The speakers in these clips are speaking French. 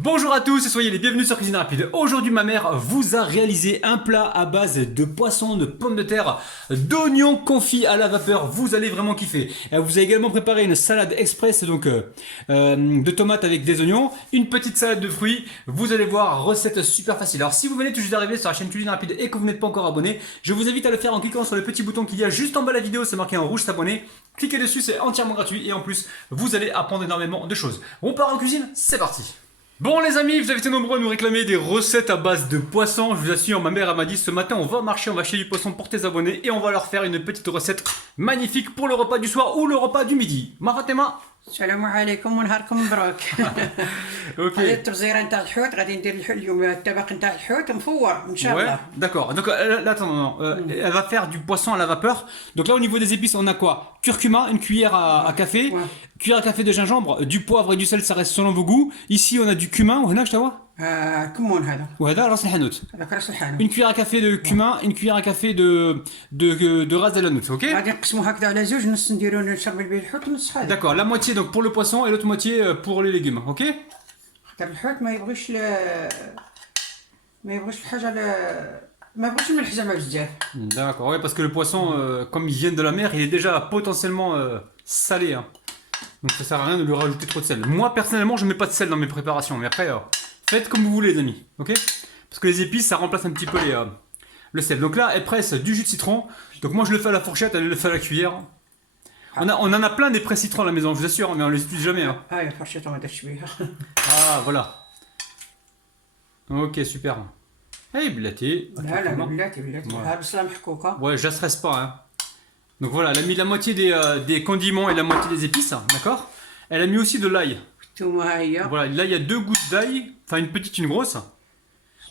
Bonjour à tous et soyez les bienvenus sur Cuisine Rapide. Aujourd'hui ma mère vous a réalisé un plat à base de poisson, de pommes de terre, d'oignons confits à la vapeur. Vous allez vraiment kiffer. Elle vous a également préparé une salade express de tomates avec des oignons, une petite salade de fruits. Vous allez voir, recette super facile. Alors si vous venez tout juste d'arriver sur la chaîne Cuisine Rapide et que vous n'êtes pas encore abonné, je vous invite à le faire en cliquant sur le petit bouton qu'il y a juste en bas de la vidéo, c'est marqué en rouge s'abonner. Cliquez dessus, c'est entièrement gratuit et en plus vous allez apprendre énormément de choses. On part en cuisine, c'est parti. Bon les amis, vous avez été nombreux à nous réclamer des recettes à base de poisson. Je vous assure, ma mère m'a dit ce matin on va marcher, on va acheter du poisson pour tes abonnés et on va leur faire une petite recette magnifique pour le repas du soir ou le repas du midi. Ma Fatima. السلام عليكم ونهاركم مبروك. Ok. هذه التبزيره نتاع الحوت غادي ندير اليوم الطبق نتاع الحوت مفور ان شاء Ouais, الله. d'accord. Donc là, attends, non, elle va faire du poisson à la vapeur. Donc là au niveau des épices, on a quoi? Curcuma, une cuillère à café, Ouais. cuillère à café de gingembre, du poivre et du sel, ça reste selon vos goûts. Ici on a du cumin, وهنا je t'avoue. كمون هذا وهذا راس الحانوت. هذاك راس الحانوت. Une cuillère à café de cumin, une cuillère à café de ras de la note, ok? غادي نقسمو هكذا على زوج، نص نديرو نشرب به الحوت ونص هذا. D'accord, la moitié donc pour le poisson et l'autre moitié pour les légumes, ok? خاطر الحوت ما يبغيش الحاجه ما يبغيش الملح زعما بزاف. D'accord, ouais, parce que le poisson, comme il vient de la mer, il est déjà potentiellement salé, hein. Donc ça sert à rien de lui rajouter trop de sel. Moi personnellement, je mets pas de sel dans mes préparations, mais après, faites comme vous voulez, les amis, ok? Parce que les épices, ça remplace un petit peu le sel. Donc là, elle presse du jus de citron. Donc moi, je le fais à la fourchette, elle le fait à la cuillère. On en a plein des presse citron à la maison, je vous assure, mais on les utilise jamais, hein. هاي فرشته ما درتش بها. Ah, voilà. Ok, super. Hey, blatté. لا لا بلاتي Ouais. ها بصله محكوكه. Ouais, je la stresse pas, hein. Donc voilà, elle a mis la moitié des condiments et la moitié des épices, hein, d'accord? Elle a mis aussi de l'ail. الثومه ها هي. Voilà, là il y a 2 gouttes d'ail, enfin une petite, une grosse.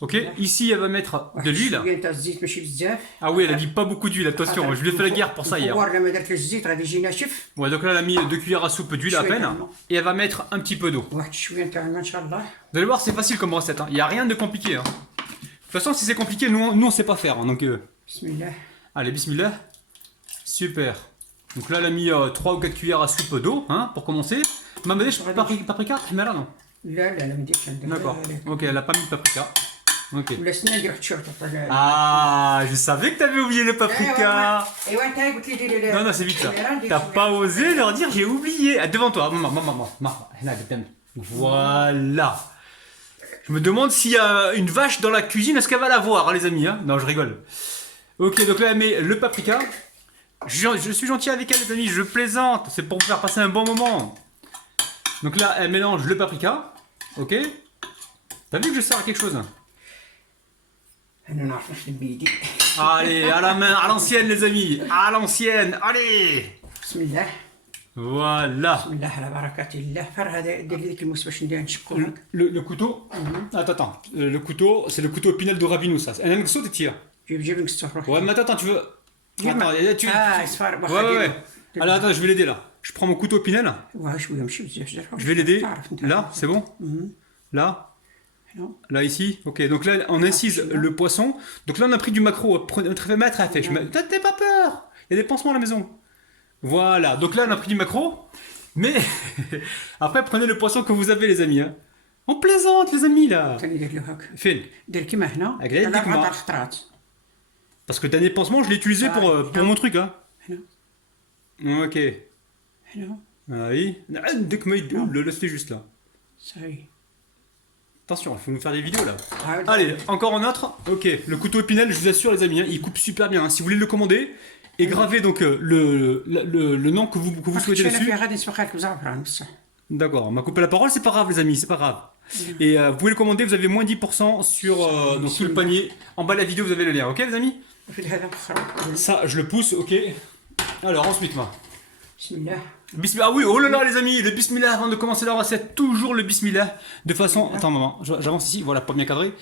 Ok, ici elle va mettre de l'huile. شويه تاع الزيت ماشي بزاف. Ah oui, elle a dit pas beaucoup d'huile, attention, je lui ai fait la guerre pour ça hier. مفور لما درت الزيت غادي يجي ناشف. Ouais, donc là elle a mis 2 cuillères à soupe d'huile à peine. Et elle va mettre un petit peu d'eau. واحد شويه نتاع الماء ان شاء الله. Vous allez voir, c'est facile comme recette, hein. Il n'y a rien de compliqué, hein. De toute façon, si c'est compliqué, nous on sait pas faire, hein, donc... بسم الله. Allez, bismillah. Super. Donc là, elle a mis 3 ou 4 cuillères à soupe d'eau, hein, pour commencer. Mamadèche, paprika, tahmera, non? لا لا لا ما نديرش عندك. D'accord. Ok, elle a pas mis de paprika. Ok. ولا سنة ندير واحد الشورطه. Ah, je savais que t'avais oublié le paprika. ايوا انت قلت لي ديري. Non, non, c'est vite ça. T'as pas osé leur dire, j'ai oublié. Ah, devant toi, maman. Voilà. Je me demande s'il y a une vache dans la cuisine, est-ce qu'elle va la voir, hein, les amis, hein? Non, je rigole. Ok, donc là, elle met le paprika. Je suis gentil avec elle, les amis, je plaisante. C'est pour vous faire passer un bon moment. Donc là, elle mélange le paprika. Ok. T'as vu que je sers à quelque chose? انا نعرف نخدم بيدي. Allez, à la main, à l'ancienne, les amis. À l'ancienne, allez. بسم الله. Voilà. بسم الله على بركة الله. فر هذا دير لي ديك الموس باش ندير نشقو. Le couteau. Attends. Le couteau, c'est le couteau Pinel de Rabinou, ça. Elle aime que ça, tu tires. جيب نكسر روحي. Ouais, mais attends, tu veux. Attends, tu. اصفر Ouais. Alors attends, je vais l'aider là. Je prends mon couteau Pinel. واه شويه ماشي بزاف زرع. Je vais l'aider. تعرف انت. Là, c'est bon? Là. Non. Là, ici. Ok, donc là, on incise le poisson. Donc là, on a pris du maquereau. Très maître à fait. T'as pas peur. Il y a des pansements à la maison. Voilà. Donc là, on a pris du maquereau. Mais après, prenez le poisson que vous avez, les amis, hein. On plaisante, les amis, là. ثاني ندير له هاك. Fais. دير كيما هنا. هكذا يديك على مع. 4 خطرات. Parce que dernier pansement, je l'ai utilisé pour mon truc, hein. Ok. هنا. Ah oui. Dès que le laissez juste là. صاي. Attention, il faut nous faire des vidéos là. عاود. Allez, encore un autre. Ok, le couteau épinel, je vous assure les amis, hein, il coupe super bien, hein. Si vous voulez le commander, et gravez donc le nom que vous souhaitez انا dessus. فيها غادي نسبق لك بزعفران بصح. D'accord, on m'a coupé la parole, c'est pas grave les amis, c'est pas grave. Et vous pouvez le commander, vous avez moins 10% sur donc, tout le panier. En bas de la vidéo, vous avez le lien, ok les amis? في هذا مخرب. Ça, je le pousse, ok. Alors ensuite, moi. بسم الله. Bismillah. Ah oui, oh là là les amis, le bismillah avant de commencer la recette, toujours le bismillah. De façon, attends maman, j'avance ici, voilà, pas bien cadré.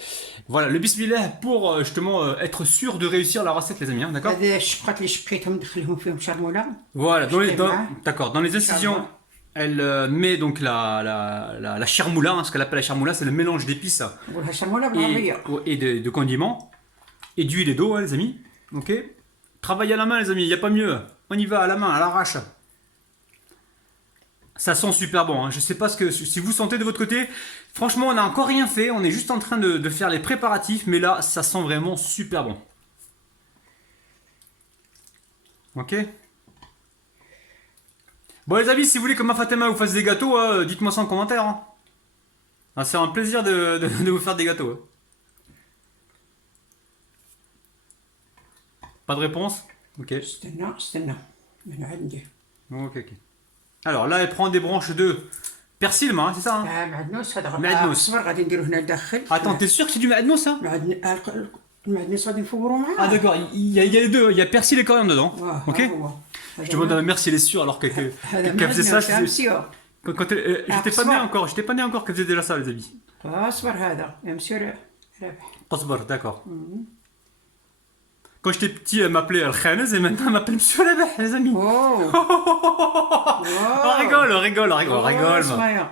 Voilà, le bismillah pour justement être sûr de réussir la recette les amis, hein, d'accord? هذا الشقات اللي شقيتهم ندخلهم فيهم شرموله. Voilà, Bismillah. d'accord, dans les incisions, elle met donc la charmoula, hein, ce qu'elle appelle la charmoula, c'est le mélange d'épices نقولها شرموله et, بالعربيه. et de condiments, et d'huile et d'eau, hein, les amis, ok? Travaillez à la main les amis, il n'y a pas mieux, on y va à la main, à l'arrache. Ça sent super bon, hein. Je sais pas si vous sentez de votre côté. Franchement, on n'a encore rien fait. On est juste en train de faire les préparatifs. Mais là, ça sent vraiment super bon. Ok. Bon les amis, si vous voulez que ma Fatima vous fasse des gâteaux, dites-moi ça en commentaire. Hein. Ah, c'est un plaisir de vous faire des gâteaux. Hein. Pas de réponse? Ok. استنى من عندي. Ok, ok. Alors là, elle prend des branches de persil, hein, c'est ça hein. معدنوس هذا معدنوس. اصفر غادي نديرو هنا داخل. Attends, t'es sûr que c'est du madnos ça? المعدنوس غادي نفورو معاه. Ah d'accord, il y a les deux, il y a persil et coriandre dedans. Ok. Je demande à ma mère si elle est sûre alors qu'elle faisait ça. Quand j'étais pas né encore, qu'elle faisait déjà ça les amis. اصفر هذا يا مسيو رابح. Asbar, d'accord. Quand j'étais petit, elle m'appelait Al-Khanez et maintenant elle m'appelle Monsieur Labah, les amis. اوه On rigole, on rigole, on rigole, on rigole. اسمعي.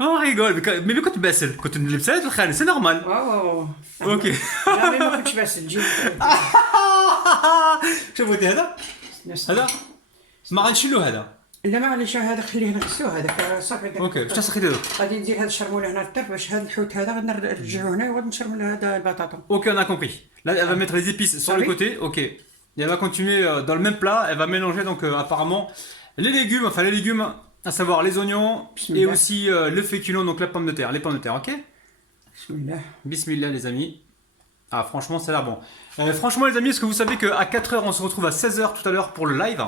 On rigole, mais quand tu baisses, quand tu ne l'aimes pas, Al-Khanez, c'est normal. واو Ok. لا ما كنتش بس تجي. شوفوا هذا هذا ما غنشيلو هذا. لا معليش هذا خليه نغسلوه هذاك صافي. اوكي باش تسخيتي هذا. غادي ندير هذا الشرموله هنا للطرف باش هذا الحوت هذا غادي نرجعوه هنا وغادي نشرمل هذا البطاطا. Ok, on a compris. Là, elle va mettre les épices sur le côté. Ok. Et elle va continuer dans le même plat. Elle va mélanger donc apparemment les légumes, enfin les légumes, à savoir les oignons et aussi le féculent, donc la pomme de terre, les pommes de terre. Ok. Bismillah. Bismillah les amis. Ah franchement ça a l'air bon. Franchement les amis, est-ce que vous savez qu'à 4h on se retrouve à 16h tout à l'heure pour le live.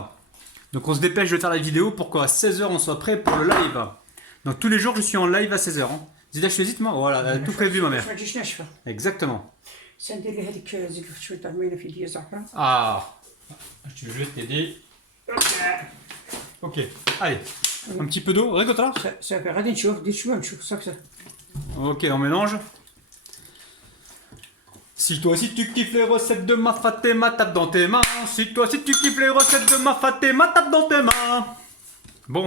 Donc on se dépêche de faire la vidéo pour qu'à 16h on soit prêt pour le live. Donc tous les jours je suis en live à 16h. Hein. Zida je moi. Voilà, elle a tout prévu ma mère. ما تجيش ناشفه. Exactement. سندير لي هذيك زيد شويه طعمينه في يدي زعفران. Ah, je vais t'aider. Ok, allez, un petit peu d'eau, ricotta. صافي غادي نشوف دير شويه نشوف صافي. Ok, on mélange. Si toi aussi tu kiffes les recettes de ma Fatima, tape dans tes mains. Si toi aussi tu kiffes les recettes de ma Fatima, tape dans tes mains. Bon,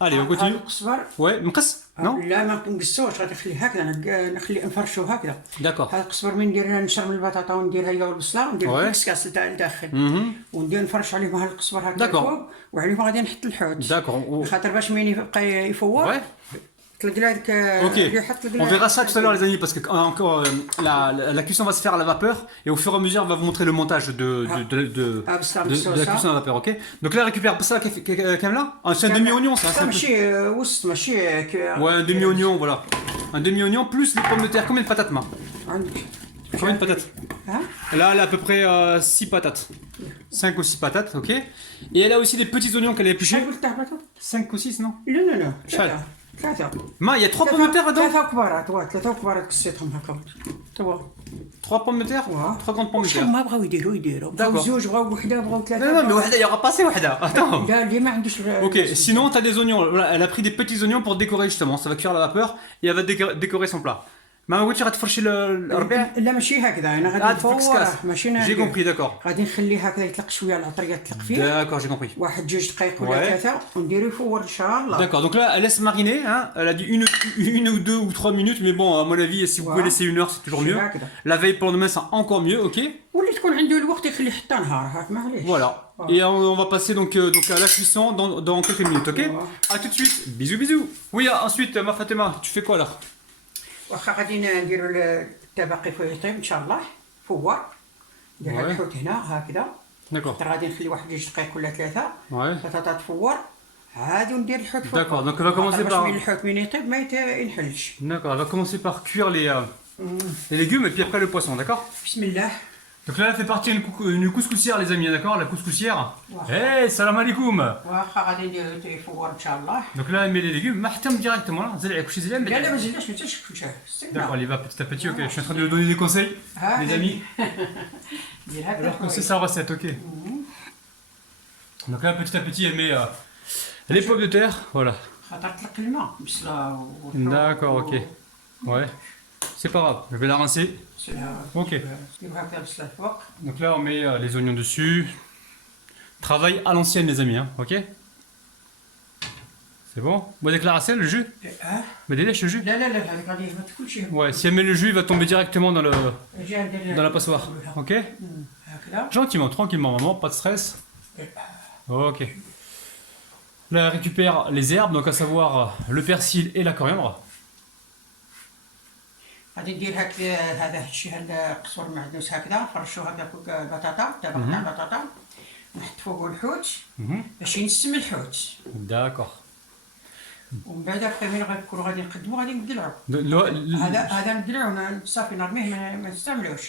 allez, on continue. القزبر. Ouais, مقص non? لا ما نقصوش غادي نخليه هكذا نخليه نفرشو هكذا. D'accord. هذا القزبر من ندير نشرم البطاطا ونديرها هي والبصله وندير Ouais. الكسكاس تاع الداخل. Mhm. وندير نفرش عليهم هذا القزبر هكذا D'accord. فوق وعليهم غادي نحط الحوت. D'accord. خاطر باش مين يبقى يفور. Ouais. تلقى هذيك Ok, الريحه تلقى. on verra ça tout à l'heure les amis parce que encore la cuisson va se faire à la vapeur et au fur et à mesure on va vous montrer le montage de la cuisson à la vapeur, ok? Donc là récupère ça là, c'est un demi-oignon ça, c'est un peu- ماشي وسط ماشي Ouais, un demi-oignon, voilà. Un demi-oignon plus les pommes de terre. Combien de patates, ma? عندك. Combien de patates? ها؟ Là, elle a à peu près 6 patates. 5 ou 6 patates, ok. Et elle a aussi des petits oignons qu'elle a épluchés. شحال قلت تهبطوا؟ 5 ou 6, non? لا لا لا شحال؟ ثلاثة. Ma, il y a 3 pommes de terre dedans? ثلاثة كبارات ثلاثة كبارات قصيتهم هكا. توا. 3 pommes de terre? Ouais. 3 grandes pommes de شحال terre. ما بغاو يديروا. بغاو D'accord. زوج بغاو وحدة بغاو ثلاثة. Non, non, mais wahda, il y aura pas assez wahda. Attends. لا اللي ما عندوش. Ok, sinon t'as des oignons. Voilà, elle a pris des petits oignons pour décorer justement. Ça va cuire à la vapeur et elle va décorer son plat. Ma voiture a te فرشي لا ماشي هكذا انا غادي نفوره ماشي J'ai نهديه. compris, d'accord. غادي نخليه هكذا يطلق شويه العطريه تطلق فيه D'accord, j'ai compris. واحد جوج دقائق ولا Ouais. ثلاثه ونديرو يفور ان شاء الله. D'accord, donc là elle laisse mariner, hein. Elle a dit une ou 2 ou 3 minutes, mais bon, à mon avis, si vous pouvez Ouais. laisser 1 heure, c'est toujours mieux. هكذا La veille pour le demain, c'est encore mieux, ok. واللي تكون عنده الوقت يخليه حتى نهار هاك معليش. Voilà. Et on va passer donc à la cuisson dans quelques minutes, ok. Ouais. A tout de suite, bisous bisous. Oui, ensuite, ma Fatima, tu fais quoi là? واخا غادي نديرو التباقي فيه يطيب ان شاء الله فور ندير هاد Ouais. الحوت هنا هكذا. D'accord. حتى غادي نخلي واحد جوج دقائق ولا ثلاثه Ouais. بطاطا تفور عادي وندير الحوت فوق. D'accord, donc on va commencer باش par... من الحوت من يطيب ما ينحلش. D'accord, on va commencer par cuire les légumes et puis après le poisson, d'accord? بسم الله. Donc là, elle fait partie une couscoussière, les amis, d'accord? La couscoussière. Hey, salam alaikum! واخا غادي نديرو يفور ان شاء الله. Donc là, elle met les légumes, mahtam directement là. Zéli, couchez zéli, لا لا ما زلناش ما تنساش كل شيء. D'accord, elle y va petit à petit, ok. Je suis en train de lui donner des conseils, les amis. دير هكا. Alors que c'est sa recette, ok. Donc là, petit à petit, elle met les pommes de terre, voilà. خاطر طلق الماء بصله. D'accord, ok. Ouais, c'est pas grave, je vais la rincer. Ok. ديرو هكا بصله فوق. Donc là, on met les oignons dessus. Travail à l'ancienne, les amis, hein, ok? C'est bon? Bon, déclaration, le jus? اه Mais délèche le jus? لا لا لا هذاك غادي يهبط كل شيء. Ouais, si elle met le jus, il va tomber directement اجي ندير dans la passoire, ok? هكذا. Gentiment, tranquillement, maman, pas de stress. Ok. Là, elle récupère les herbes, donc à savoir le persil et la coriandre. غادي ندير هذا الشيء هذا قصور معدنوس هكذا نفرشو هكذا فوق البطاطا الطبق تاع البطاطا نحط فوقو الحوت باش ينسم الحوت D'accord. ومن بعد من غنكونو غادي نقدمو غادي ندلعو Le- هذا ندلعو صافي نرميه ما نستعملوش.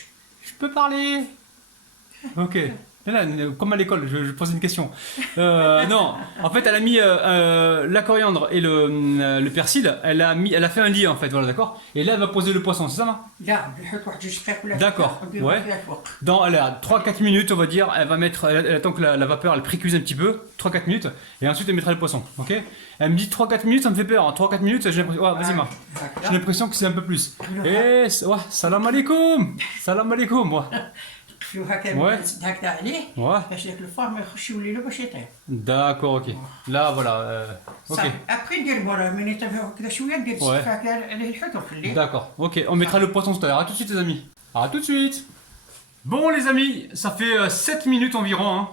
Je peux parler? Ok. Là, comme à l'école, je pose une question. Non, en fait, elle a mis la coriandre et le persil. Elle a fait un lit en fait, voilà, d'accord. Et là, elle va poser le poisson, c'est ça, là? لا نحط واحد جوج دقائق ولا D'accord, نديرو ouais. فيها الفوق. Dans, elle a 3-4 minutes, on va dire. Elle va mettre, elle attend que la vapeur elle précuise un petit peu, 3-4 minutes, et ensuite elle mettra le poisson, ok? Elle me dit 3-4 minutes, ça me fait peur. 3-4 minutes, j'ai l'impression. Ouais, vas-y, Mar. J'ai l'impression que c'est un peu plus. Et ouais, salam alaikum, salam alaikum, moi. نقفلو هكا Ouais. نسد هكذا عليه Ouais. باش داك الفار ما يخش يولي له باش يطيب. D'accord, ok. Là, voilà. Ok. صافي ابخي ندير مورا من يطيب هكذا شويه ندير Ouais. السقف هكذا عليه الحوت ونخليه. D'accord, ok. On mettra le poisson tout à l'heure. À tout de suite, les amis. À tout de suite. Bon, les amis, ça fait 7 minutes environ. Hein.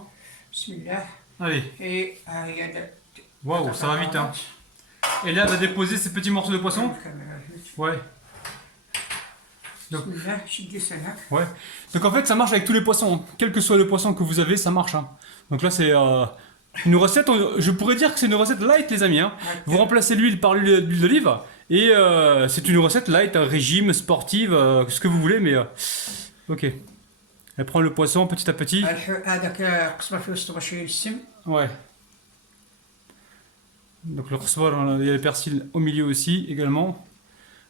بسم الله. Allez. Et ها هي Waouh, ça va vite. Hein. Et là, elle va déposer ces petits morceaux de poisson. Ouais. بسم الله شدي سنك. Ouais. Donc en fait, ça marche avec tous les poissons. Quel que soit le poisson que vous avez, ça marche. Hein. Donc là, c'est une recette. Je pourrais dire que c'est une recette light, les amis. Hein. Vous remplacez l'huile par l'huile d'olive. Et c'est une recette light, un régime, sportive, ce que vous voulez. Mais ok. Elle prend le poisson petit à petit. هذاك قسمه في وسطه باش ينسم. Ouais. Donc le recevoir, il y a le persil au milieu aussi également.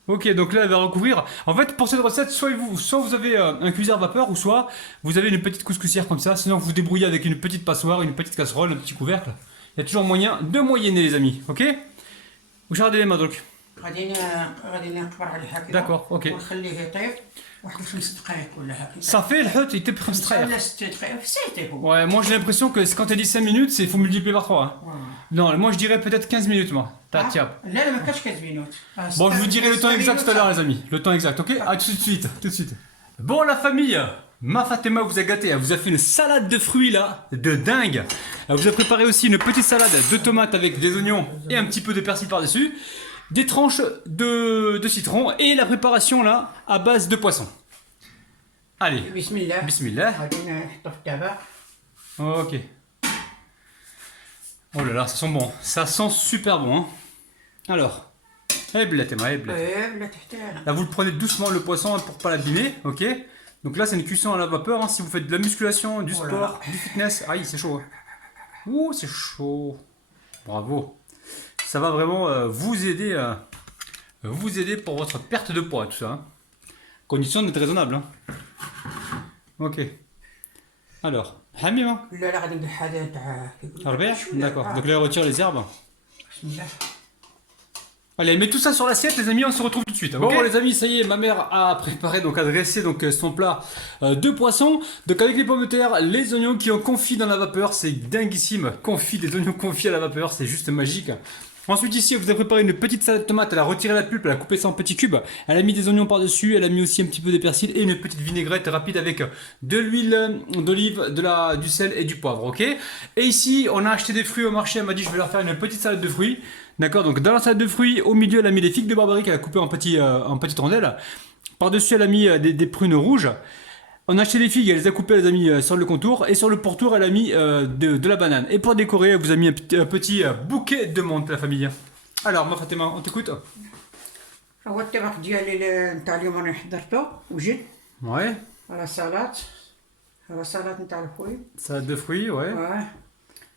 Ok, donc là elle va recouvrir. En fait, pour cette recette, soit vous avez un cuiseur vapeur, ou soit vous avez une petite couscoussière comme ça. Sinon, vous vous débrouillez avec une petite passoire, une petite casserole, un petit couvercle. Il y a toujours moyen de moyenner, les amis. Ok? Vous regardez les mains donc. غادي نقبر عليه هكذا. D'accord, ok. ونخليه يطيب واحد 5 دقائق ولا هكذا. Ça fait le hut, il était prêt à se traire. ولا 6 دقائق سيتي هو. Ouais, moi j'ai l'impression que quand elle dit 5 minutes, il faut multiplier par 3. Hein. Non, moi je dirais peut-être 15 minutes, moi. Tiens. لا لا ما كانش 15 minutes. Bon, je vous dirai le temps exact tout à l'heure, les amis. Le temps exact, ok? À tout de suite, tout de suite. Bon, la famille, ma Fatima vous a gâté. Elle vous a fait une salade de fruits, là, de dingue. Elle vous a préparé aussi une petite salade de tomates avec des oignons et un petit peu de persil par-dessus. Des tranches de citron et la préparation, là, à base de poisson. Allez, بسم الله. bismillah. غادي نحطو في الطبق. Ok. Oh là là, ça sent bon. Ça sent super bon, hein. Alors, ebla, Tema, ebla. ولا تحتاج. Là, vous le prenez doucement le poisson pour pas l'abîmer, ok? Donc là, c'est une cuisson à la vapeur. Hein. Si vous faites de la musculation, du Oh là sport, du fitness, aïe, c'est chaud. Hein. Ouh, c'est chaud. Bravo. Ça va vraiment vous aider pour votre perte de poids, tout ça. Hein. Condition d'être raisonnable. Hein. Ok. Alors, Hamim, hein? لا لا غادي ندير حاجه تاع. Albert? D'accord. Donc là, on retire les herbes. بسم الله. Allez, mets tout ça sur l'assiette, les amis, on se retrouve tout de suite. Bon, les amis, ça y est, ma mère a préparé, donc a dressé donc, son plat de poisson. Donc avec les pommes de terre, les oignons qui ont confit dans la vapeur, c'est dinguissime. Confit, des oignons confits à la vapeur, c'est juste magique. Ensuite ici, elle vous a préparé une petite salade de tomates, elle a retiré la pulpe, elle a coupé ça en petits cubes. Elle a mis des oignons par-dessus, elle a mis aussi un petit peu de persil et une petite vinaigrette rapide avec de l'huile d'olive, du sel et du poivre, ok? Et ici, on a acheté des fruits au marché, elle m'a dit je vais leur faire une petite salade de fruits. D'accord, donc dans la salade de fruits, au milieu, elle a mis des figues de Barbarie qu'elle a coupées en petites rondelles. Par-dessus, elle a mis des prunes rouges. On a acheté des figues, elle les a coupées, elle les a mis sur le contour. Et sur le pourtour, elle a mis de la banane. Et pour décorer, elle vous a mis un petit bouquet de menthe, la famille. Alors, ma Fatima, on t'écoute? هو الطبق ديالي نتاع اليوم انا حضرته وجد. Ouais. على سلطه. على سلطه نتاع الفوي. Salade de fruits, ouais. واه.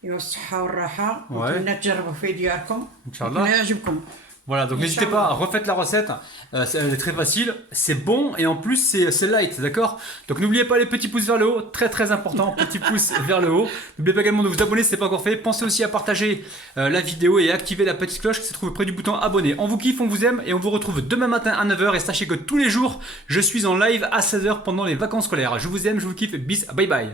ايوا الصحة والراحة. Ouais. ونتمنى تجربوا في دياركم. Inch'Allah. يعجبكم. Voilà, donc n'hésitez pas à refaire la recette, elle est très facile, c'est bon et en plus c'est light, d'accord? Donc n'oubliez pas les petits pouces vers le haut, très très important, petits pouces vers le haut. N'oubliez pas également de vous abonner si ce n'est pas encore fait. Pensez aussi à partager la vidéo et activer la petite cloche qui se trouve près du bouton abonner. On vous kiffe, on vous aime et on vous retrouve demain matin à 9h et sachez que tous les jours je suis en live à 16h pendant les vacances scolaires. Je vous aime, je vous kiffe, bis, bye bye.